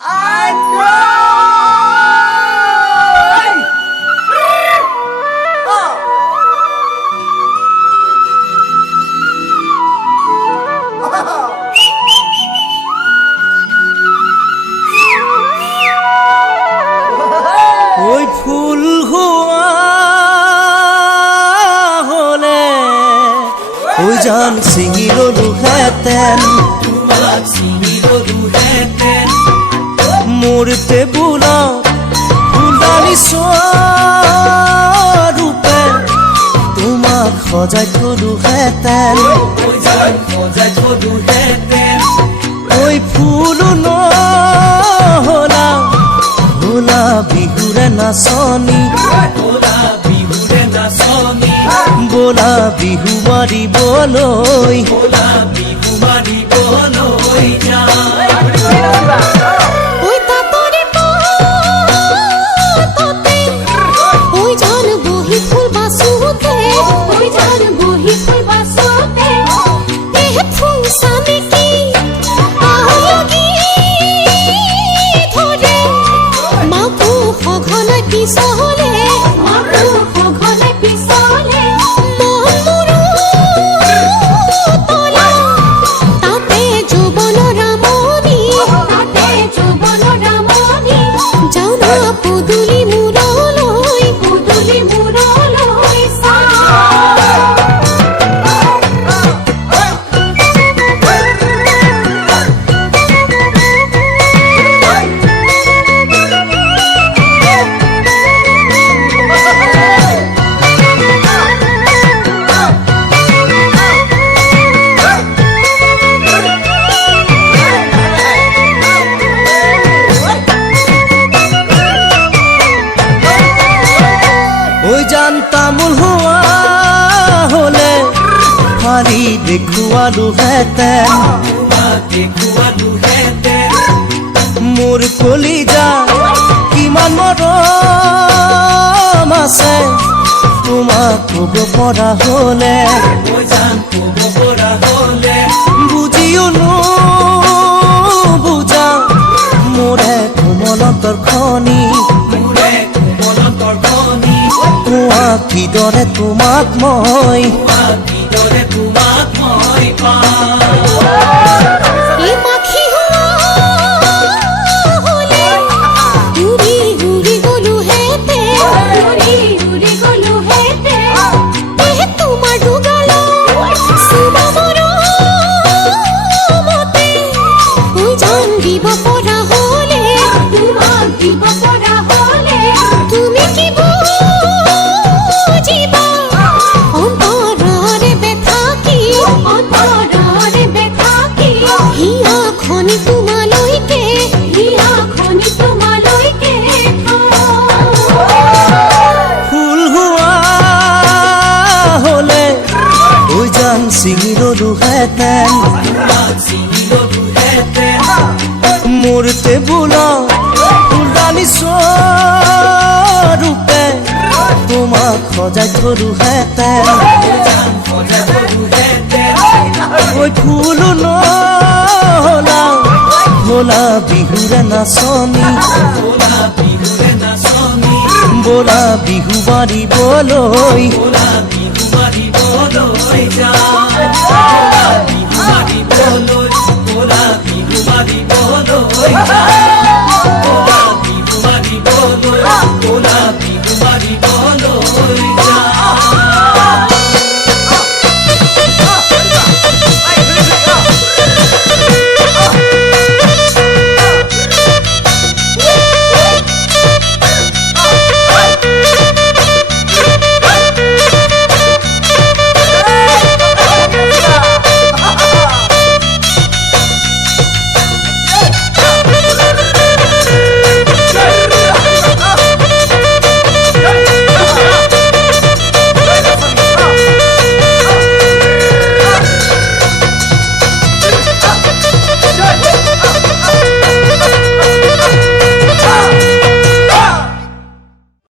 ওই ফুল হুয়া হলে ওই জান ছিঙিললো হেতেন মোৰ টেবুলত ফুলদানি স্বৰূপে তোমাক সজাই থলো হেতেন ওই ফুল নহলা ভোলা বিহুৰে নাচনি বোলা বিহু মাৰিবলৈ তামোল হোৱা হলে ফালি দেখুৱালো হেতেন মোৰ কলিজা কিমান মৰম আছে তোমাক ক'ব পৰা হলে বুজিও নুবুজা মোৰে কোমলতৰ খনি কিদৰে তোমাক মই ছিঙিললো হেতেন মোৰ টেবুলত ফুলদানি স্বৰূপে তোমাক সজাই থলো হেতেন ওই ফুল নহলা ভোলা বিহুৰে নাচনি বোলা বিহু মাৰিবলৈ বিহু মাৰিবলৈ